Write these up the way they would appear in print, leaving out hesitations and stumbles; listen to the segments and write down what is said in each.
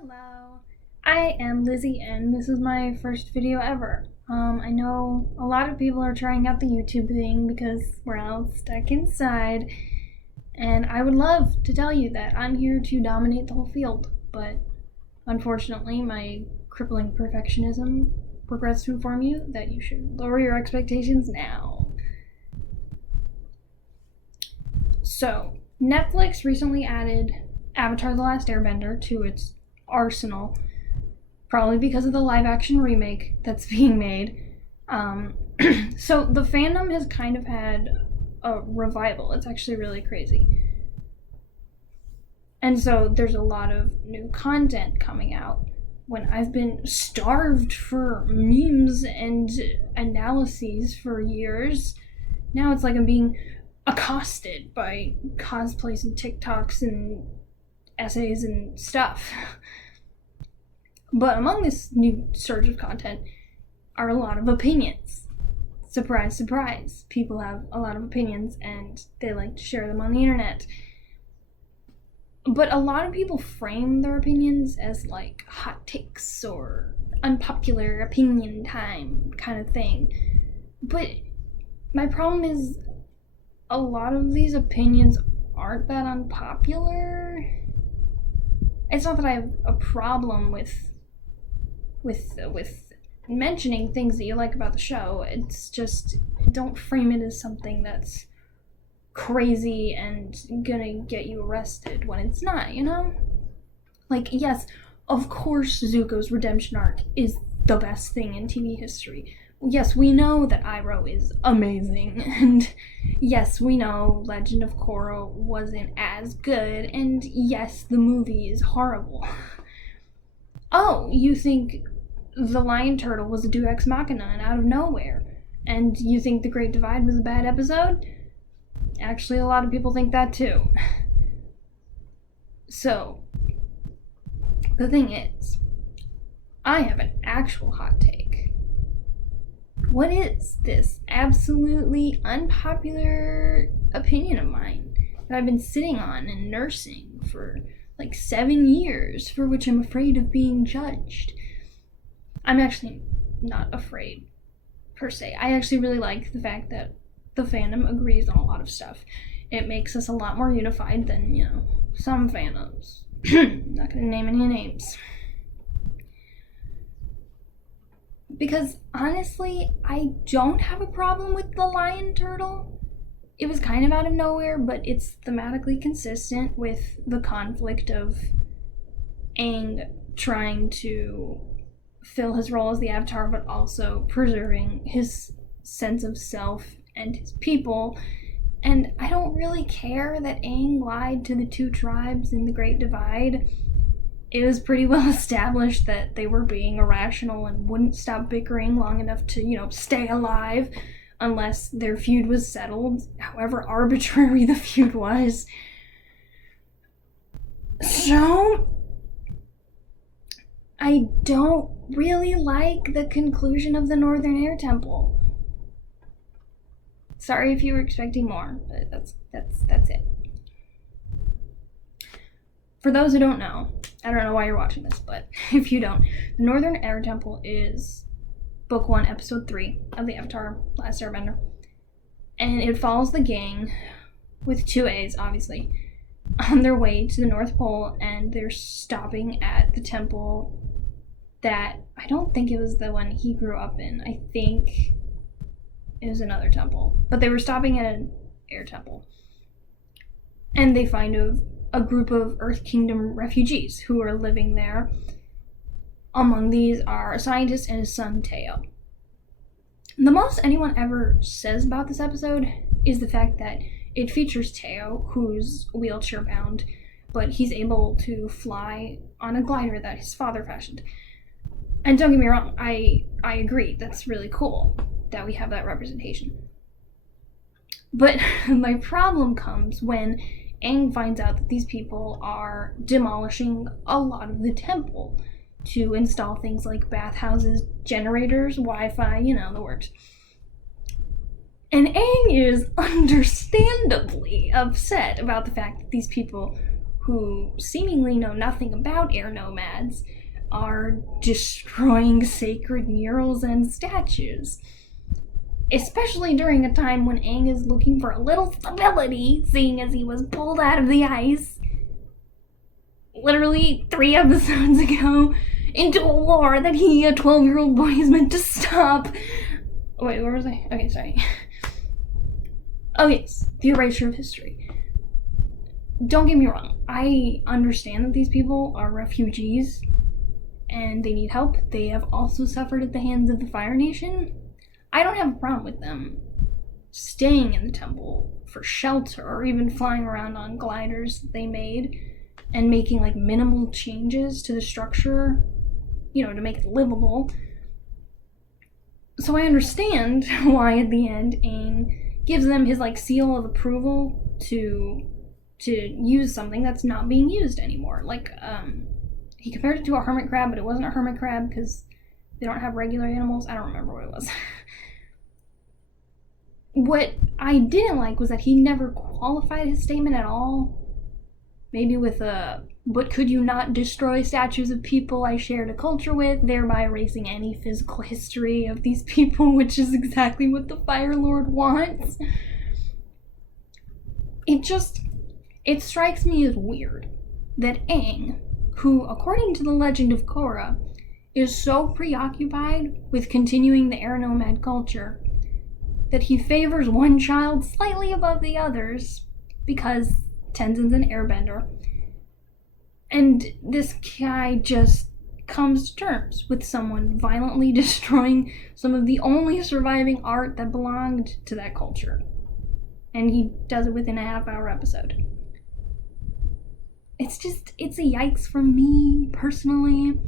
Hello, I am Lizzie and this is my first video ever. I know a lot of people are trying out the YouTube thing because we're all stuck inside, and I would love to tell you that I'm here to dominate the whole field, but unfortunately my crippling perfectionism regrets to inform you that you should lower your expectations now. So, Netflix recently added Avatar: The Last Airbender to its arsenal, probably because of the live-action remake that's being made. So the fandom has kind of had a revival. It's actually really crazy. And so there's a lot of new content coming out. When I've been starved for memes and analyses for years, now it's like I'm being accosted by cosplays and TikToks and essays and stuff. But among this new surge of content are a lot of opinions. Surprise, surprise. People have a lot of opinions and they like to share them on the internet. But a lot of people frame their opinions as like hot takes or unpopular opinion time kind of thing. But my problem is a lot of these opinions aren't that unpopular. It's not that I have a problem with mentioning things that you like about the show. It's just, don't frame it as something that's crazy and gonna get you arrested when it's not, you know? Like, yes, of course Zuko's redemption arc is the best thing in TV history. Yes, we know that Iroh is amazing, and yes, we know Legend of Korra wasn't as good, and yes, the movie is horrible. Oh, you think The Lion Turtle was a deus ex machina and out of nowhere, and you think The Great Divide was a bad episode? Actually, a lot of people think that too. So, the thing is, I have an actual hot take. What is this absolutely unpopular opinion of mine that I've been sitting on and nursing for like 7 years, for which I'm afraid of being judged? I'm actually not afraid, per se. I actually really like the fact that the fandom agrees on a lot of stuff. It makes us a lot more unified than, some fandoms. Not gonna name any names. Because, honestly, I don't have a problem with the lion turtle. It was kind of out of nowhere, but it's thematically consistent with the conflict of Aang trying to fill his role as the Avatar, but also preserving his sense of self and his people. And I don't really care that Aang lied to the two tribes in the Great Divide. It was pretty well established that they were being irrational and wouldn't stop bickering long enough to, stay alive unless their feud was settled, however arbitrary the feud was. So, I don't really like the conclusion of the Northern Air Temple. Sorry if you were expecting more, but that's it. For those who don't know, I don't know why you're watching this, but if you don't, the Northern Air Temple is Book 1, Episode 3 of the Avatar: Last Airbender. And it follows the gang, with 2 A's, obviously, on their way to the North Pole, and they're stopping at the temple that, I don't think it was the one he grew up in. I think it was another temple. But they were stopping at an air temple. And they find a group of Earth Kingdom refugees who are living there. Among these are a scientist and his son, Teo. The most anyone ever says about this episode is the fact that it features Teo, who's wheelchair-bound, but he's able to fly on a glider that his father fashioned. And don't get me wrong, I agree, that's really cool that we have that representation. But my problem comes when Aang finds out that these people are demolishing a lot of the temple to install things like bathhouses, generators, Wi-Fi, the works. And Aang is understandably upset about the fact that these people who seemingly know nothing about air nomads are destroying sacred murals and statues. Especially during a time when Aang is looking for a little stability, seeing as he was pulled out of the ice literally 3 episodes ago into a war that he, a 12-year-old boy, is meant to stop. Wait, where was I? Okay, sorry. Oh yes, the erasure of history. Don't get me wrong, I understand that these people are refugees and they need help. They have also suffered at the hands of the Fire Nation. I don't have a problem with them staying in the temple for shelter or even flying around on gliders that they made and making like minimal changes to the structure, you know, to make it livable. So I understand why at the end Aang gives them his like seal of approval to use something that's not being used anymore. Like, he compared it to a hermit crab, but it wasn't a hermit crab because they don't have regular animals. I don't remember what it was. What I didn't like was that he never qualified his statement at all. Maybe with but could you not destroy statues of people I shared a culture with, thereby erasing any physical history of these people, which is exactly what the Fire Lord wants. It strikes me as weird that Aang, who, according to the legend of Korra, is so preoccupied with continuing the air nomad culture that he favors one child slightly above the others because Tenzin's an airbender. And this guy just comes to terms with someone violently destroying some of the only surviving art that belonged to that culture. And he does it within a half-hour episode. It's a yikes from me, personally.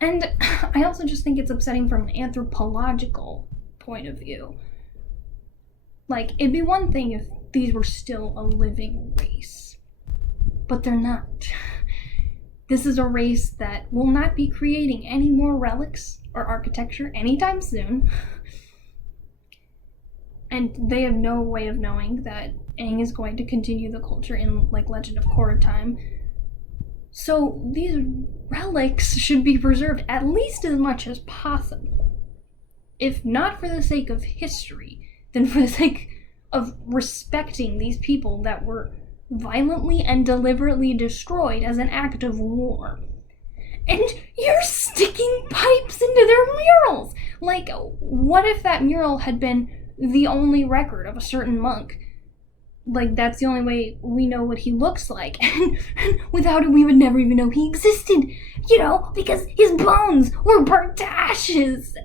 And I also just think it's upsetting from an anthropological point of view. Like, it'd be one thing if these were still a living race. But they're not. This is a race that will not be creating any more relics or architecture anytime soon. And they have no way of knowing that Aang is going to continue the culture in, like, Legend of Korra time. So these relics should be preserved at least as much as possible. If not for the sake of history, then for the sake of respecting these people that were violently and deliberately destroyed as an act of war. And you're sticking pipes into their murals! Like, what if that mural had been the only record of a certain monk? Like, that's the only way we know what he looks like. And without it, we would never even know he existed. You know, because his bones were burnt to ashes.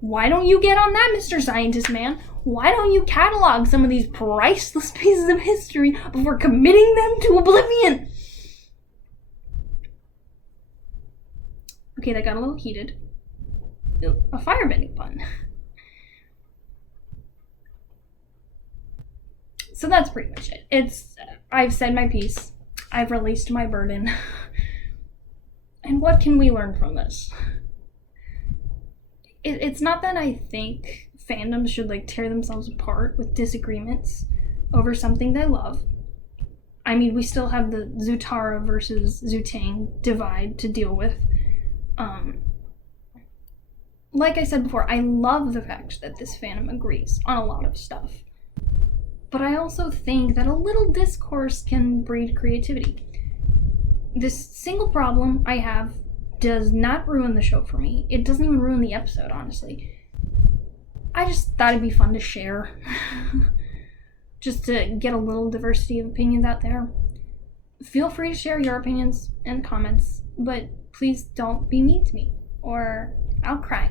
Why don't you get on that, Mr. Scientist Man? Why don't you catalog some of these priceless pieces of history before committing them to oblivion? Okay, that got a little heated. A firebending pun. So that's pretty much it. I've said my piece. I've released my burden. And what can we learn from this? It's not that I think fandoms should, like, tear themselves apart with disagreements over something they love. I mean, we still have the Zutara versus Zutang divide to deal with. Like I said before, I love the fact that this fandom agrees on a lot of stuff. But I also think that a little discourse can breed creativity. This single problem I have does not ruin the show for me. It doesn't even ruin the episode, honestly. I just thought it'd be fun to share. Just to get a little diversity of opinions out there. Feel free to share your opinions in the comments, but please don't be mean to me, or I'll cry.